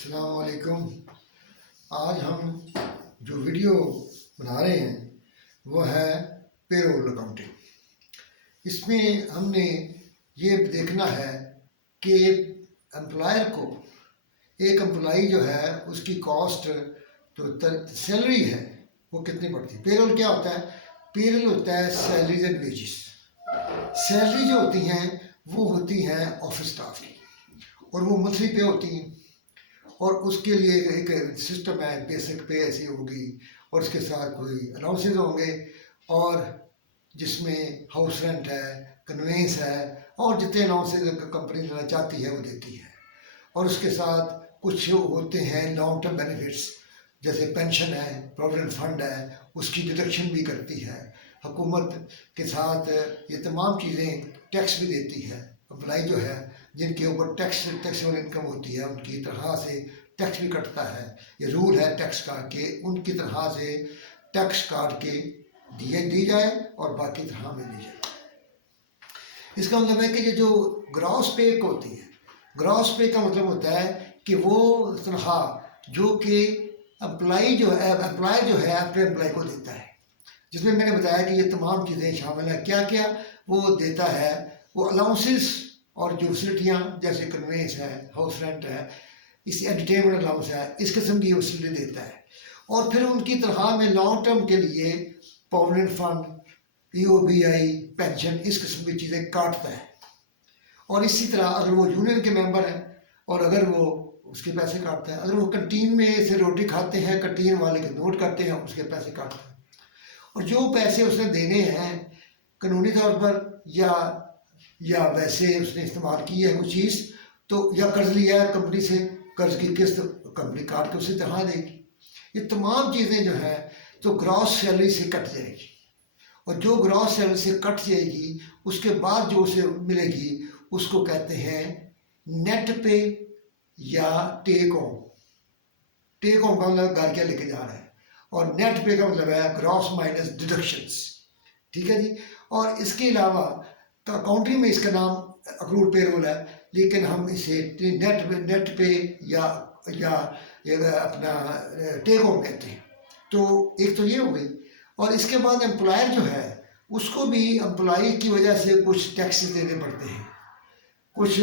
अस्सलाम वालेकुम। आज हम जो वीडियो बना रहे हैं वो है पेरोल अकाउंटिंग। इसमें हमने ये देखना है कि एम्प्लॉयर को एक एम्प्लॉई जो है उसकी कॉस्ट तो सैलरी है वो कितनी पड़ती है। पेरोल क्या होता है? पेरोल होता है सैलरीज एंड वेजेस। सैलरी जो होती हैं वो होती हैं ऑफिस स्टाफ की और वो मंथली पे होती हैं और उसके लिए एक सिस्टम है, बेसिक पे ऐसी होगी और उसके साथ कोई अलाउंसेज होंगे और जिसमें हाउस रेंट है, कन्वेंस है और जितने अलाउंसेज कंपनी लेना चाहती है वो देती है। और उसके साथ कुछ होते हैं लॉन्ग टर्म बेनिफिट्स, जैसे पेंशन है, प्रोविडेंट फंड है, उसकी डिडक्शन भी करती है। हुकूमत के साथ ये तमाम चीज़ें टैक्स भी देती है। अप्लाई जो है जिनके ऊपर टैक्सेबल इनकम होती है उनकी तरह से टैक्स भी कटता है। ये रूल है टैक्स का कि उनकी तरह से टैक्स काट के दी जाए और बाकी तरह में दी जाए। इसका मतलब है कि ये जो ग्रॉस पे होती है, ग्रॉस पे का मतलब होता है कि वो तनख्वाह जो कि एम्प्लॉय जो है अपने एम्प्लॉय को देता है, जिसमें मैंने बताया कि ये तमाम चीज़ें शामिल हैं। क्या क्या वो देता है? वो अलाउंसेस और जो फैसिलिटियाँ जैसे कन्वेंस है, हाउस रेंट है, इस एंटरटेनमेंट अलाउंस है, इस किस्म की फैसिलिटी देता है। और फिर उनकी तनख्वाह में लॉन्ग टर्म के लिए प्रोविडेंट फंड, EOBI, पेंशन, इस किस्म की चीज़ें काटता है। और इसी तरह अगर वो यूनियन के मेंबर हैं और अगर वो उसके पैसे काटता है, अगर वो कंटीन में से रोटी खाते हैं, कंटीन वाले के नोट करते हैं, उसके पैसे काटता है। और जो पैसे उसने देने हैं कानूनी तौर पर या वैसे उसने इस्तेमाल की है कुछ चीज़, तो या कर्ज लिया है कंपनी से, कर्ज की किस्त कंपनी काट के उसे दहा देगी। ये तमाम चीज़ें जो है तो ग्रॉस सैलरी से कट जाएगी और जो ग्रॉस सैलरी से कट जाएगी उसके बाद जो उसे मिलेगी उसको कहते हैं नेट पे या टेक होम। टेक होम का मतलब घर क्या लेके जा रहा है और नेट पे का मतलब है ग्रॉस माइनस डिडक्शंस। ठीक है जी। और इसके अलावा अकाउंटिंग में इसका नाम अक्रूड पेरोल है, लेकिन हम इसे नेट पे या अपना टेक होम कहते हैं। तो एक तो ये हो गई। और इसके बाद एम्प्लॉयर जो है उसको भी एम्प्लॉय की वजह से कुछ टैक्सेस देने पड़ते हैं, कुछ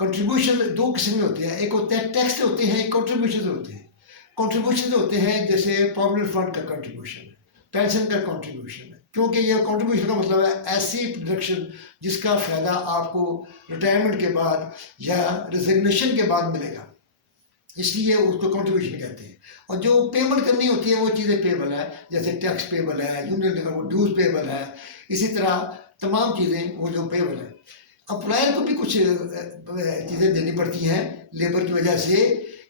कंट्रीब्यूशन। दो किस्म के होते हैं, एक होते हैं टैक्स होते हैं, एक कंट्रीब्यूशन होते हैं। कंट्रीब्यूशन होते हैं जैसे प्रोविडेंट फंड का कंट्रीब्यूशन, पेंशन का कंट्रीब्यूशन है, क्योंकि ये कंट्रीब्यूशन का मतलब है ऐसी डिडक्शन जिसका फ़ायदा आपको रिटायरमेंट के बाद या रिजिग्नेशन के बाद मिलेगा, इसलिए उसको कंट्रीब्यूशन कहते हैं। और जो पेमेंट करनी होती है वो चीज़ें पेबल है, जैसे टैक्स पेबल है, यूनियन का वो ड्यूज पेबल है, इसी तरह तमाम चीज़ें वो जो पेबल है। एम्प्लॉयर को भी कुछ चीज़ें देनी पड़ती हैं लेबर की वजह से।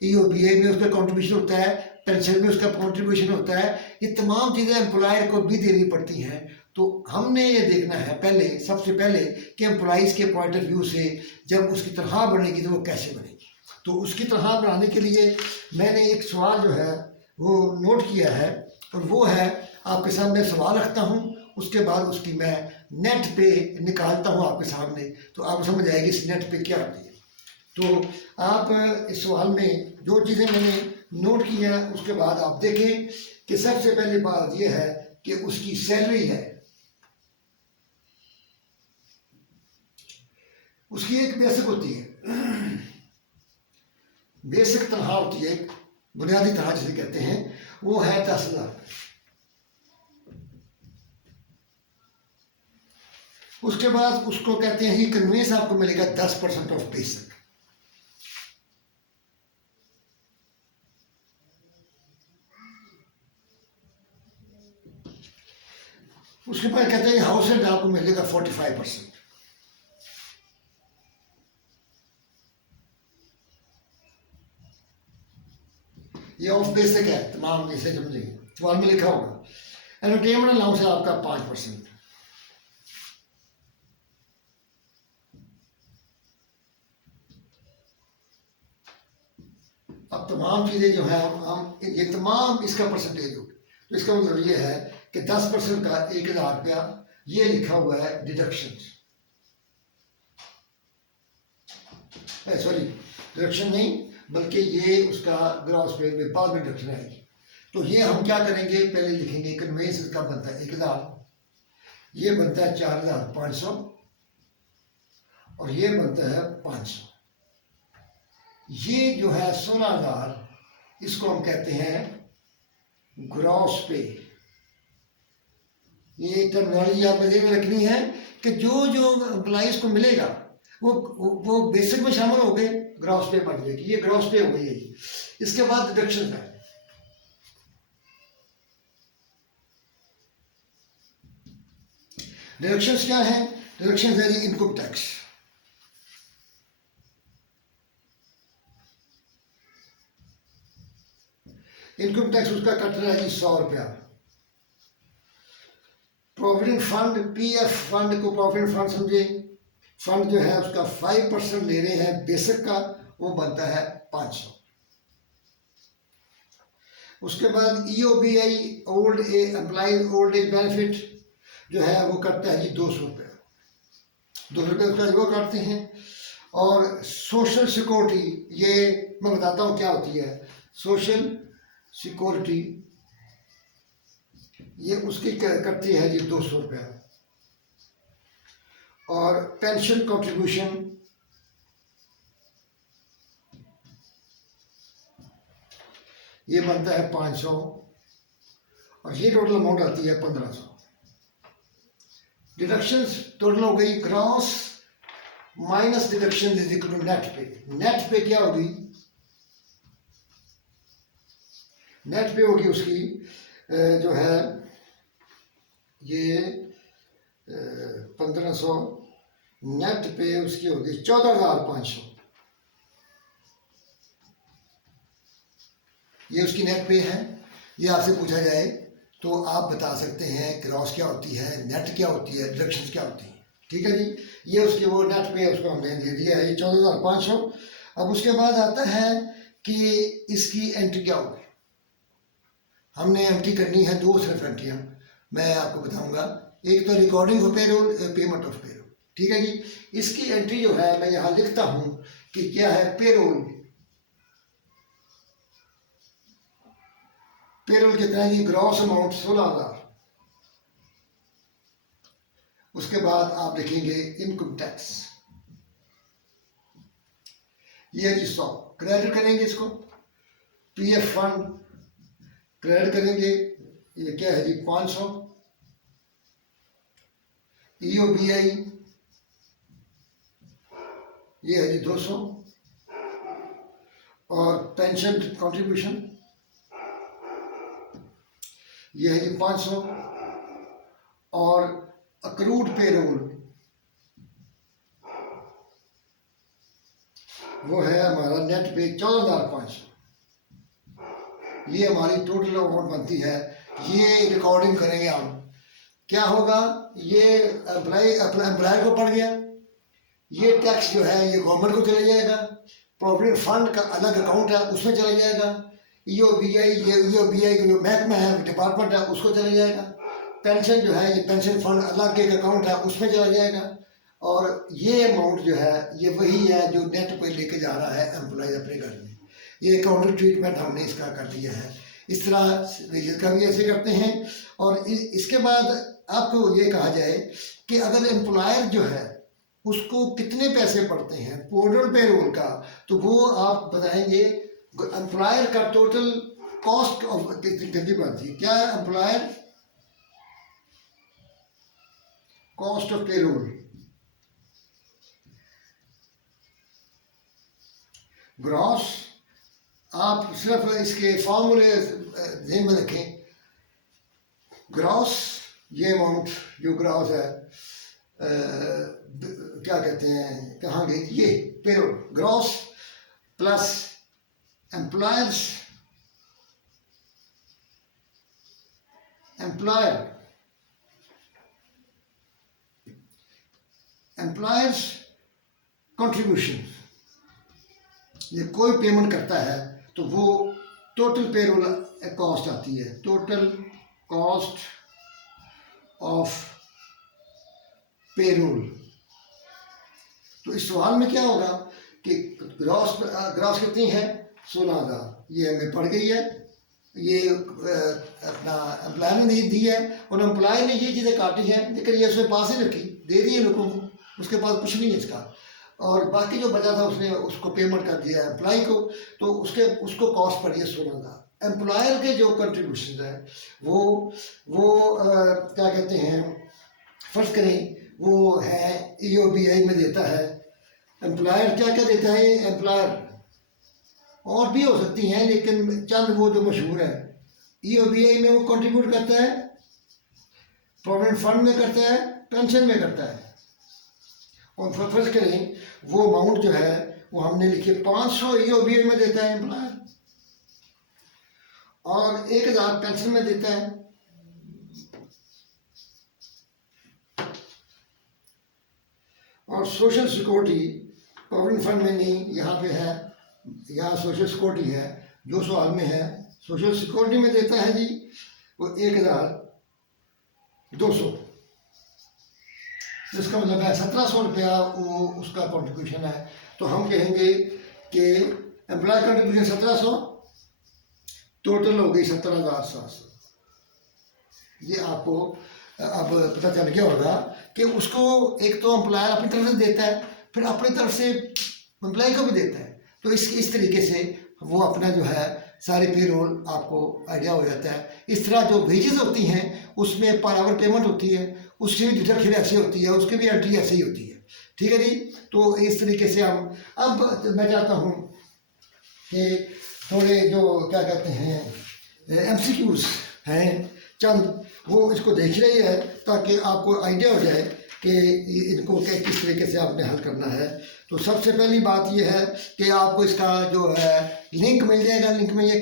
EOBI में उसका कंट्रीब्यूशन होता है, पेंशन में उसका कंट्रीब्यूशन होता है, ये तमाम चीज़ें एम्प्लॉयर को भी देनी पड़ती हैं। तो हमने ये देखना है पहले, सबसे पहले कि एम्प्लॉइज़ के पॉइंट ऑफ व्यू से जब उसकी तनख्वाह बनेगी तो वो कैसे बनेगी। तो उसकी तनख्वाह बनाने के लिए मैंने एक सवाल जो है वो नोट किया है और वो है, आपके सामने सवाल रखता हूँ, उसके बाद उसकी मैं नेट पे निकालता हूँ आपके सामने, तो आप समझ आएगी इस नेट पे क्या होती है। तो आप इस सवाल में जो चीज़ें मैंने नोट की हैं उसके बाद आप देखें कि सबसे पहली बात यह है कि उसकी सैलरी है, उसकी एक बेसिक होती है, बेसिक तनख्वाह होती है, एक बुनियादी तनख्वाह जिसे कहते हैं, वो है 10,000। उसके बाद उसको कहते हैं कन्वेंस आपको मिलेगा 10% ऑफ बेसिक। उसके बाद कहते हैं हाउस रेंट आपको मिलेगा 45%। ये ऑफ बेसिक है तमाम, जैसे समझेंगे सवाल में लिखा होगा। एंटरटेनमेंट अलाउंस है आपका 5%। अब तमाम चीज़ें जो है हम ये तमाम इसका परसेंटेज होगी। तो इसका मतलब ये है कि 10% का 1,000 रुपया ये लिखा हुआ है डिडक्शन, सॉरी डिडक्शन नहीं, बल्कि ये उसका ग्रॉस पे में बाद में डिडक्शन आएगी। तो ये हम क्या करेंगे, पहले लिखेंगे कन्वेंस इसका बनता है 1000, ये बनता है 4500 और ये बनता है 500। ये जो है 16000, इसको हम कहते हैं ग्रॉस पे। ये टर्मिनोलॉजी आपने ध्यान में रखनी है कि जो जो एम्प्लॉइज को मिलेगा वो बेसिक में शामिल हो गए, ग्रॉस पे बन जाएगी, ये ग्रॉस पे हो गई है। इसके बाद डिडक्शन है, डिडक्शंस क्या है? डिडक्शंस है जी इनकम टैक्स। इनकम टैक्स उसका कट रहा है जी 100 रुपया। प्रोविडेंट फंड, पीएफ फंड को प्रोविडेंट फंड समझे, फंड जो है उसका 5% ले रहे हैं बेसिक का, वो बनता है 500। उसके बाद EOBI old employ old age benefit जो है वो कटता है जी 200 रुपये, 200 रुपये उसका वो काटते हैं। और सोशल सिक्योरिटी, ये मैं बताता हूँ क्या होती है सोशल सिक्योरिटी, ये उसकी कटती है जी 200 रुपया। और पेंशन कंट्रीब्यूशन ये बनता है 500 और ये टोटल अमाउंट आती है 1500। डिडक्शंस टोटल हो गई, gross minus deduction is equal to net pay. Net pay क्या होगी? नेट पे होगी उसकी जो है ये 1500, नेट पे उसकी होगी 14500। ये उसकी नेट पे है। ये आपसे पूछा जाए तो आप बता सकते हैं ग्रॉस क्या होती है, नेट क्या होती है, डिडक्शंस क्या होती है। ठीक है जी, ये उसकी वो नेट पे उसको हमने दे दिया है, ये 14500। अब उसके बाद आता है कि इसकी एंट्री क्या होगी। हमने एंट्री करनी है 2 सिर्फ एंट्रियाँ, मैं आपको बताऊंगा। एक तो recording of payroll, payment of payroll. ठीक है जी, इसकी एंट्री जो है मैं यहाँ लिखता हूँ कि क्या है, पेरोल। पेरोल कितना है जी? Gross amount 16000। उसके बाद आप लिखेंगे इनकम टैक्स, ये है जी 100। क्रेडिट करेंगे इसको, पीएफ फंड क्रेडिट करेंगे, ये क्या है जी 500। ईओबीआई ये है जी 200 और पेंशन कंट्रीब्यूशन ये है जी 500 और अक्रूड पेरोल वो है हमारा नेट पे 14500। ये हमारी टोटल अमाउंट बनती है। ये रिकॉर्डिंग करेंगे हम, क्या होगा, ये एम्प्लॉय को पड़ गया, ये टैक्स जो है ये गवर्नमेंट को चला जाएगा, प्रोविडेंट फंड का अलग अकाउंट है उसमें चला जाएगा, ईओबीआई का जो महकमा है डिपार्टमेंट है उसको चला जाएगा, पेंशन जो है ये पेंशन फंड अलग एक अकाउंट है उसमें चला जाएगा। और ये अमाउंट जो है ये वही है जो नेट पे लेके जा रहा है एम्प्लॉय अपने घर में। ये अकाउंटिंग ट्रीटमेंट हमने इसका कर दिया है। इस तरह वेजेस का भी ऐसे करते हैं। और इसके बाद आपको ये कहा जाए कि अगर एम्प्लॉयर जो है उसको कितने पैसे पड़ते हैं टोटल पेरोल का, तो वो आप बताएंगे एम्प्लॉयर का टोटल कॉस्ट ऑफ कितनी बनती है, क्या है employer cost of payroll. Gross आप सिर्फ इसके फॉर्मूले ध्यान में रखें। ग्रॉस ये अमाउंट जो ग्रॉस है क्या कहते हैं, कहाँ गई ये payroll, gross plus employers contribution. ये कोई पेमेंट करता है तो वो टोटल पेरोल कॉस्ट आती है, टोटल कॉस्ट ऑफ पेरोल। तो इस सवाल में क्या होगा कि ग्रॉस कितनी है 16,000 ये हमें पड़ गई है। ये अपना एम्प्लॉय ने दी है और एम्प्लॉय ने ये चीज़ें काटी हैं, लेकिन ये उसने पास ही रखी, दे दी है लोगों को, उसके पास कुछ नहीं है इसका। और बाकी जो बचा था उसने उसको पेमेंट कर दिया एम्प्लॉय को, तो उसको कॉस्ट पड़ी है 16,000। एम्प्लॉयर के जो कंट्रीब्यूशन है वो क्या कहते हैं, फर्ज करें वो है EOBI में देता है। एम्प्लॉयर क्या क्या देता है, एम्प्लॉयर और भी हो सकती हैं लेकिन चंद वो जो मशहूर है। EOBI में वो कंट्रीब्यूट करता है, प्रोविडेंट फंड में करता है, पेंशन में करता है। और फर्ज करें वो अमाउंट जो है वो हमने लिखी 500 EOBI में देता है एम्प्लॉयर, और 1,000 पेंशन में देता है। और सोशल सिक्योरिटी प्रोविडेंट फंड में नहीं, यहाँ पे है, यहाँ सोशल सिक्योरिटी है जो सवाल में है। सोशल सिक्योरिटी में देता है जी वो 1,200, जिसका मतलब है 1,700 रुपया वो उसका कंट्रीब्यूशन है। तो हम कहेंगे कि एम्प्लॉय कंट्रीब्यूशन 1,700, टोटल हो गई 17,700। ये आपको अब पता चल गया होगा कि उसको एक तो एम्प्लॉयर अपनी तरफ से देता है, फिर अपनी तरफ से एम्प्लॉय को भी देता है। तो इस तरीके से वो अपना जो है सारी पेरोल आपको आइडिया हो जाता है। इस तरह जो वेजेस होती हैं उसमें पर आवर पेमेंट होती है, उसकी भी डिडक्शन ऐसे होती है, उसकी भी एंट्री ऐसे ही होती है। ठीक है जी। तो इस तरीके से हम अब मैं चाहता हूँ कि थोड़े जो क्या कहते हैं MCQs हैं चंद, वो इसको देख रही है ताकि आपको आइडिया हो जाए कि इनको किस तरीके से आपने हल करना है। तो सबसे पहली बात ये है कि आपको इसका जो है लिंक मिल जाएगा। लिंक में ये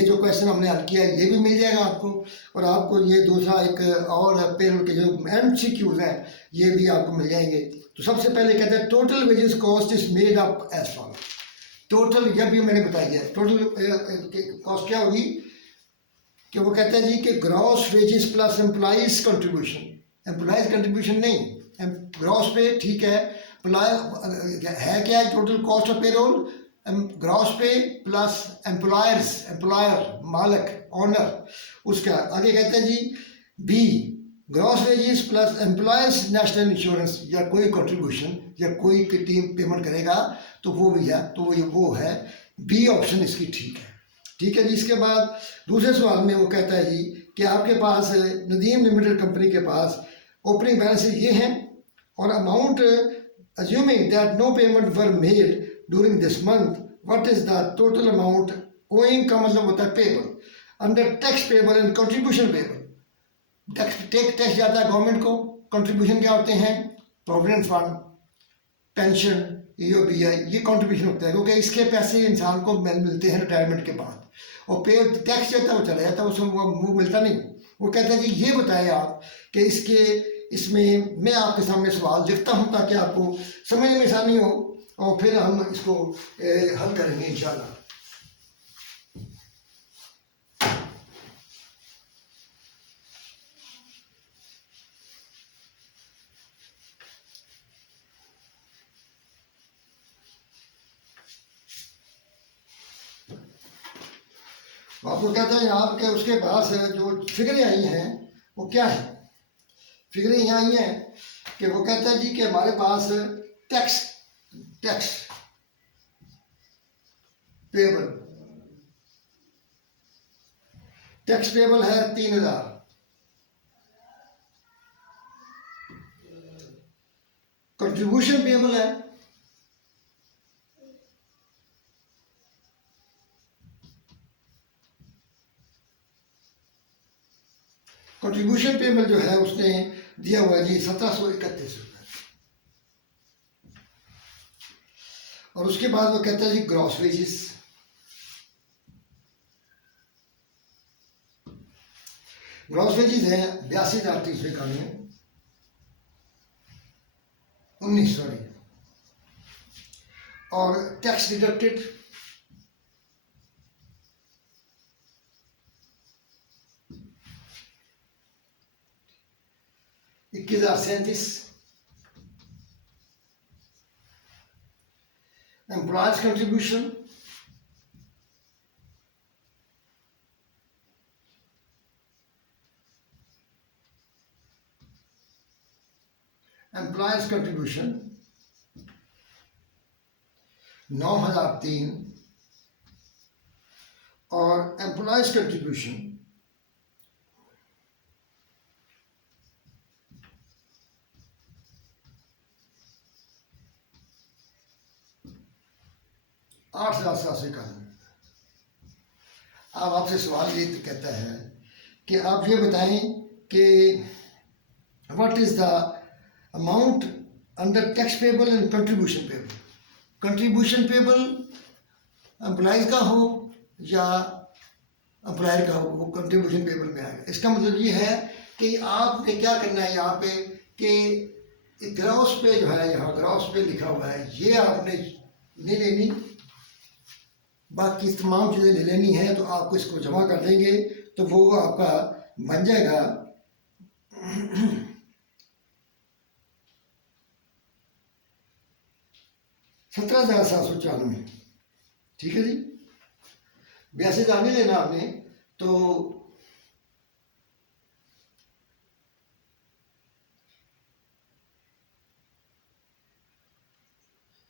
जो क्वेश्चन हमने हल किया है ये भी मिल जाएगा आपको, और आपको ये दूसरा एक और पेरोल के जो MCQs हैं ये भी आपको मिल जाएंगे। तो सबसे पहले कहते हैं total wages cost is made up as follow. Total यह भी मैंने बताई है, टोटल कॉस्ट क्या होगी कि वो कहता है जी कि gross wages plus employees contribution. Employees contribution नहीं, ग्रॉस पे ठीक है, है क्या है total cost of payroll, gross pay plus employer मालिक ओनर, उसका आगे कहते हैं जी b gross wages plus employers national insurance, या कोई कंट्रीब्यूशन या कोई टीम पेमेंट करेगा तो वो भी है, तो वो है बी ऑप्शन इसकी ठीक है। ठीक है जी। इसके बाद दूसरे सवाल में वो कहता है जी कि आपके पास नदीम लिमिटेड कंपनी के पास ओपनिंग बैलेंस ये हैं और amount assuming that no payment were made during this month, what is the total amount owing का मतलब होता है payable, under tax payable and contribution payable. Tax जाता है गवर्नमेंट को, कंट्रीब्यूशन क्या होते हैं, प्रोविडेंट फंड, पेंशन, EOBI, ये कंट्रीब्यूशन होता है क्योंकि इसके पैसे इंसान को मिलते हैं रिटायरमेंट के बाद, और पे टैक्स जाता है वो चला जाता है, उसमें वो मिलता नहीं। वो कहता है जी ये बताएं आप कि इसमें मैं आपके सामने सवाल लिखता हूँ ताकि आपको समझने में आसानी हो, और फिर हम इसको हल करेंगे इंशाल्लाह। आपको कहता है यहाँ के उसके पास जो फिगरें आई हैं वो क्या है, फिगरें यहाँ आई हैं कि वो कहता है जी कि हमारे पास टैक्स पेबल है 3,000, कंट्रीब्यूशन पेबल है कंट्रीब्यूशन पेबल जो है उसने दिया हुआ है जी 1,731 रुपये। और उसके बाद वो कहता है जी ग्रॉस वेजेस, ग्रॉस वेजेस है 82,391 सॉरी, और tax deducted 21,037, employees contribution employers contribution 9,003 और एम्प्लॉयर्स कंट्रीब्यूशन 8,791। अब आपसे सवाल ये कहता है कि आप ये बताएं कि what is the amount under tax payable and contribution payable. Contribution payable employees का हो या एम्प्लॉयर का हो, वो कंट्रीब्यूशन पेबल में आएगा। इसका मतलब ये है कि आपने क्या करना है यहाँ पे कि ग्रॉस पे जो है, यहाँ ग्रॉस पे लिखा हुआ है, ये आपने नहीं लेनी, बाकी तमाम चीज़ें ले लेनी है। तो आपको इसको जमा कर देंगे तो वो आपका बन जाएगा 17,794। ठीक है जी, 82 नहीं लेना आपने। तो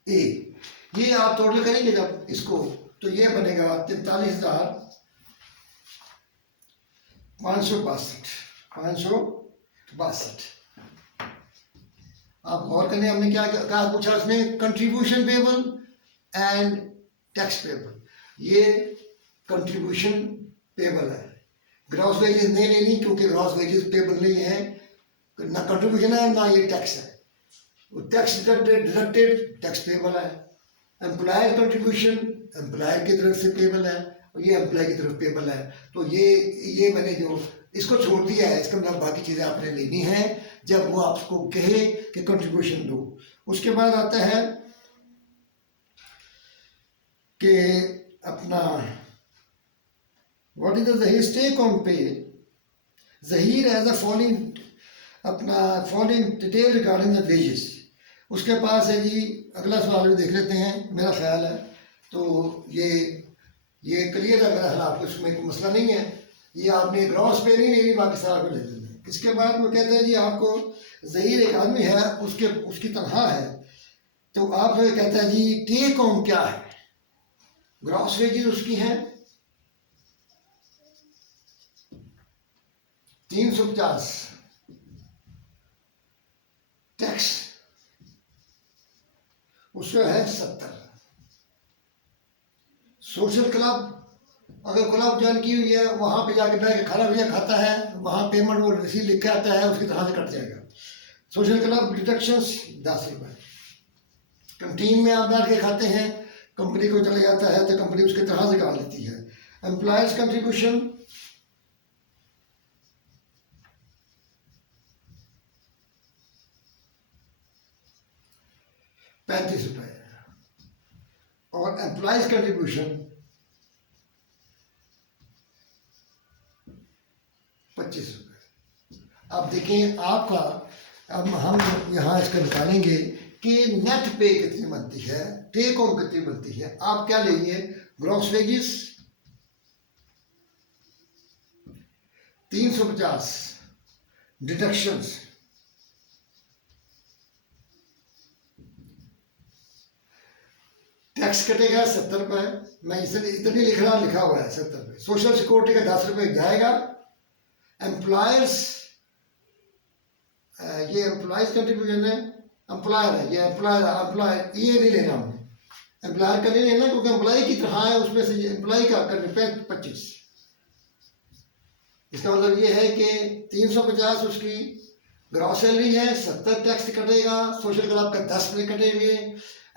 ये आप टोटल करेंगे जब इसको, तो ये बनेगा 43,562। आप गौर करें, हमने क्या कहा, पूछा उसने contribution payable and tax payable. ये कंट्रीब्यूशन पेबल है, ग्रॉस वेजेस नहीं लेनी क्योंकि ग्रॉस वेजेस पेबल नहीं है, ना कंट्रीब्यूशन है ना ये टैक्स है। टैक्स डिडक्टेड टैक्स पेबल है। एम्प्लॉयर कंट्रीब्यूशन एम्प्लॉयर की तरफ से पेबल है और ये एम्प्लॉय की तरफ पेबल है। तो ये मैंने जो इसको छोड़ दिया है, इसका मतलब बाकी चीज़ें आपने लेनी है जब वो आपको कहे कि कंट्रीब्यूशन दो। उसके बाद आता है कि अपना what is the Zaheer take on pay. Zaheer has a following अपना following detail regarding the wages. उसके पास है जी, अगला सवाल भी देख लेते हैं, मेरा ख्याल है तो ये क्लियर है मेरा ख्याल, आपको उसमें कोई मसला नहीं है। ये आपने ग्रॉस पे नहीं लेनी, बाकी सारा को ले लेना है। इसके बाद वो कहते हैं जी आपको ज़हीर एक आदमी है, उसकी तनख्वाह है, तो आप कहता है जी टेक होम क्या है। ग्रॉस वेजेस उसकी हैं 350, टैक्स उसका है 70। सोशल क्लब, अगर क्लब ज्वाइन की हुई है, वहाँ पे जाके बैठ के खाना भैया खाता है, वहाँ पेमेंट वो रिसीव लिख के आता है, उसकी तरह से कट जाएगा। सोशल क्लब डिडक्शंस 10 रुपये। कैंटीन में आप बैठ के खाते हैं, कंपनी को चले जाता है तो कंपनी उसकी तरह से काट लेती है। एम्प्लॉयर्स कंट्रीब्यूशन 35 रुपये और एम्प्लॉयज कंट्रीब्यूशन 25 रुपये। अब देखें आपका, अब हम यहाँ इसका निकालेंगे कि नेट पे कितनी बनती है, टेक होम कितनी बनती है। आप क्या लेंगे, ग्रॉस वेजेस 350, डिडक्शंस टैक्स कटेगा 70 रुपये, मैं इसे इतनी लिखा हुआ है 70 रुपये। सोशल सिक्योरिटी का 10 रुपये जाएगा। एम्प्लॉयर्स, ये एम्प्लॉयज कंट्रीब्यूशन है, एम्प्लॉयर है, ये एम्प्लॉयर ये नहीं लेना हमने, एम्प्लॉयर का नहीं लेना क्योंकि एम्प्लॉय की तरह है, उसमें से एम्प्लॉय का करने पे 25। इसका मतलब ये है कि 350 उसकी ग्रॉस सैलरी है, 70 टैक्स कटेगा, सोशल क्लब का 10 रुपये कटेंगे,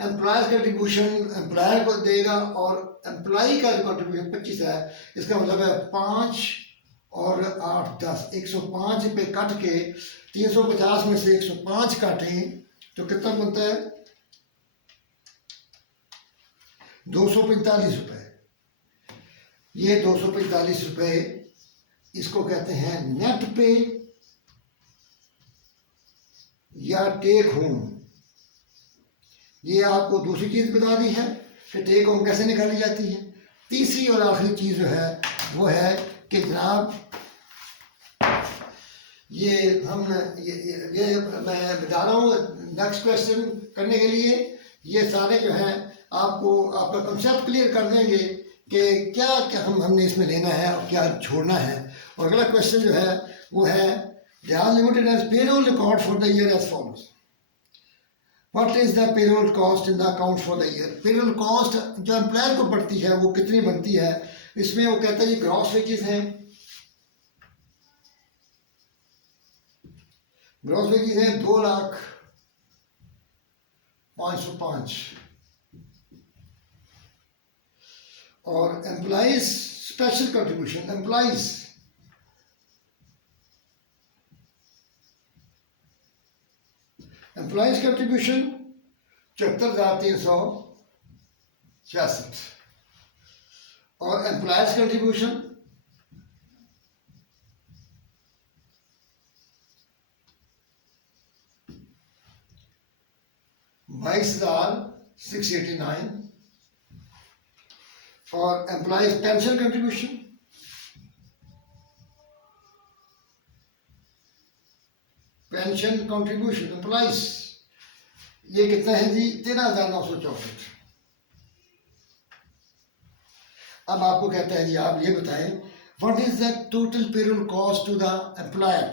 एम्प्लॉयर्स कंट्रीब्यूशन एम्प्लॉयर को देगा और एम्प्लॉय का जो कंट्रीब्यूशन 25 है। इसका मतलब है 5 और 8 10 105 रुपये कट के 350 में से 105 काटें तो कितना बनता है 245 रुपये। ये 245 रुपये इसको कहते हैं नेट पे या टेक होम। ये आपको दूसरी चीज़ बता दी है कि टेक होम कैसे निकाली जाती है। तीसरी और आखिरी चीज़ जो है वो है कि जनाब ये हम ये मैं बता रहा हूँ नेक्स्ट क्वेश्चन करने के लिए। ये सारे जो है आपको आपका कंसेप्ट क्लियर कर देंगे कि क्या क्या हमने इसमें लेना है और क्या छोड़ना है। और अगला क्वेश्चन जो है वो है they are limited as payroll record for the year as follows. What is the payroll cost in the account for the year. Payroll cost जो एम्प्लॉयर को पड़ती है वो कितनी बनती है, इसमें वो कहता है ये ग्रॉस वेजेस हैं। ग्रॉस वेजेस हैं 2,05,505 और employees special contribution employees contribution 74,366 और एम्प्लॉयज कंट्रीब्यूशन 22,689 और एम्प्लॉयज पेंशन कंट्रीब्यूशन एम्प्लॉयज ये कितना है जी 13,964। अब आपको कहता है जी आप ये बताएं what is the total payroll cost to the employer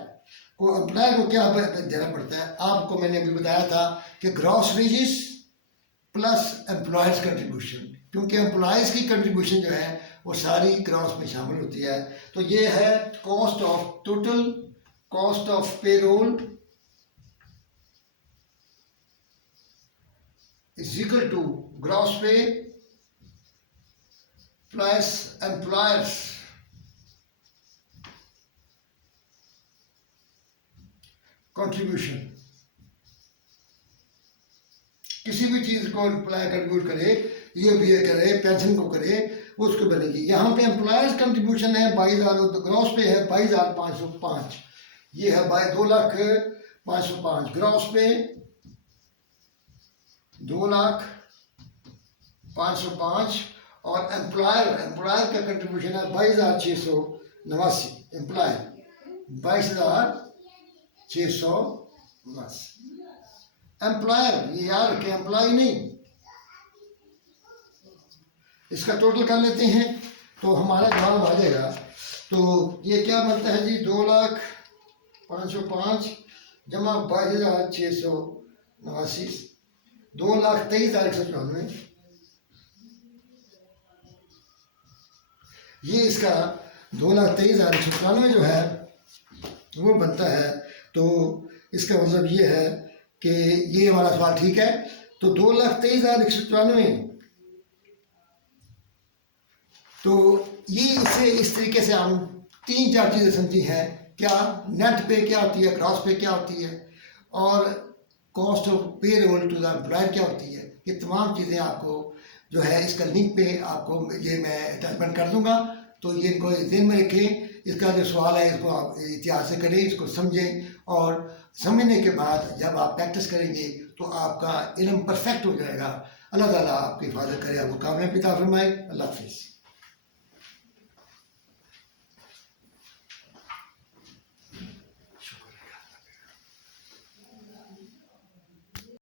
को। एम्प्लॉयर को क्या देना पड़ता है। आपको मैंने अभी बताया था कि gross wages plus employers contribution, क्योंकि एम्प्लॉयर्स की कंट्रीब्यूशन जो है वो सारी ग्रॉस में शामिल होती है। तो ये है cost of total cost of payroll is equal to gross pay plus employers contribution. किसी भी चीज को एम्प्लॉयर कंट्रीब्यूट करे, ये भी करे, पेंशन को करे, उसको बनेगी। यहाँ पे एम्प्लॉयर्स कंट्रीब्यूशन है 22,000, ग्रॉस पे है 22,505, ये है 2,05,505 ग्रॉस पे 2,05,505 और एम्प्लॉयर का कंट्रीब्यूशन है 22,689। एम्प्लॉयर 22,689। एम्प्लॉयर ये याद रखें, एम्प्लॉय नहीं। इसका टोटल कर लेते हैं तो हमारा जवाब आ जाएगा। तो ये क्या बनता है जी 2,05,505 जमा 22,689 2,23,194। ये इसका 2,23,194 जो है वो बनता है। तो इसका मतलब ये है कि ये हमारा सवाल ठीक है। तो 2,23,194 तो ये इसे इस तरीके से हम 3-4 चीज़ें समझी हैं। क्या नेट पे क्या होती है, ग्रॉस पे क्या होती है और cost of payroll to the employer क्या होती है। ये तमाम चीज़ें आपको जो है इसका लिंक पे आपको ये मैं अटैचमेंट कर दूंगा। तो ये इनको ध्यान में रखें। इसका जो सवाल है इसको आप इतिहास से करें, इसको समझें और समझने के बाद जब आप प्रैक्टिस करेंगे तो आपका इल्म परफेक्ट हो जाएगा। अल्लाह ताला आपकी हिफाजत करे, आपको कामयाब पिता फरमाए। अल्लाह हाफिज़।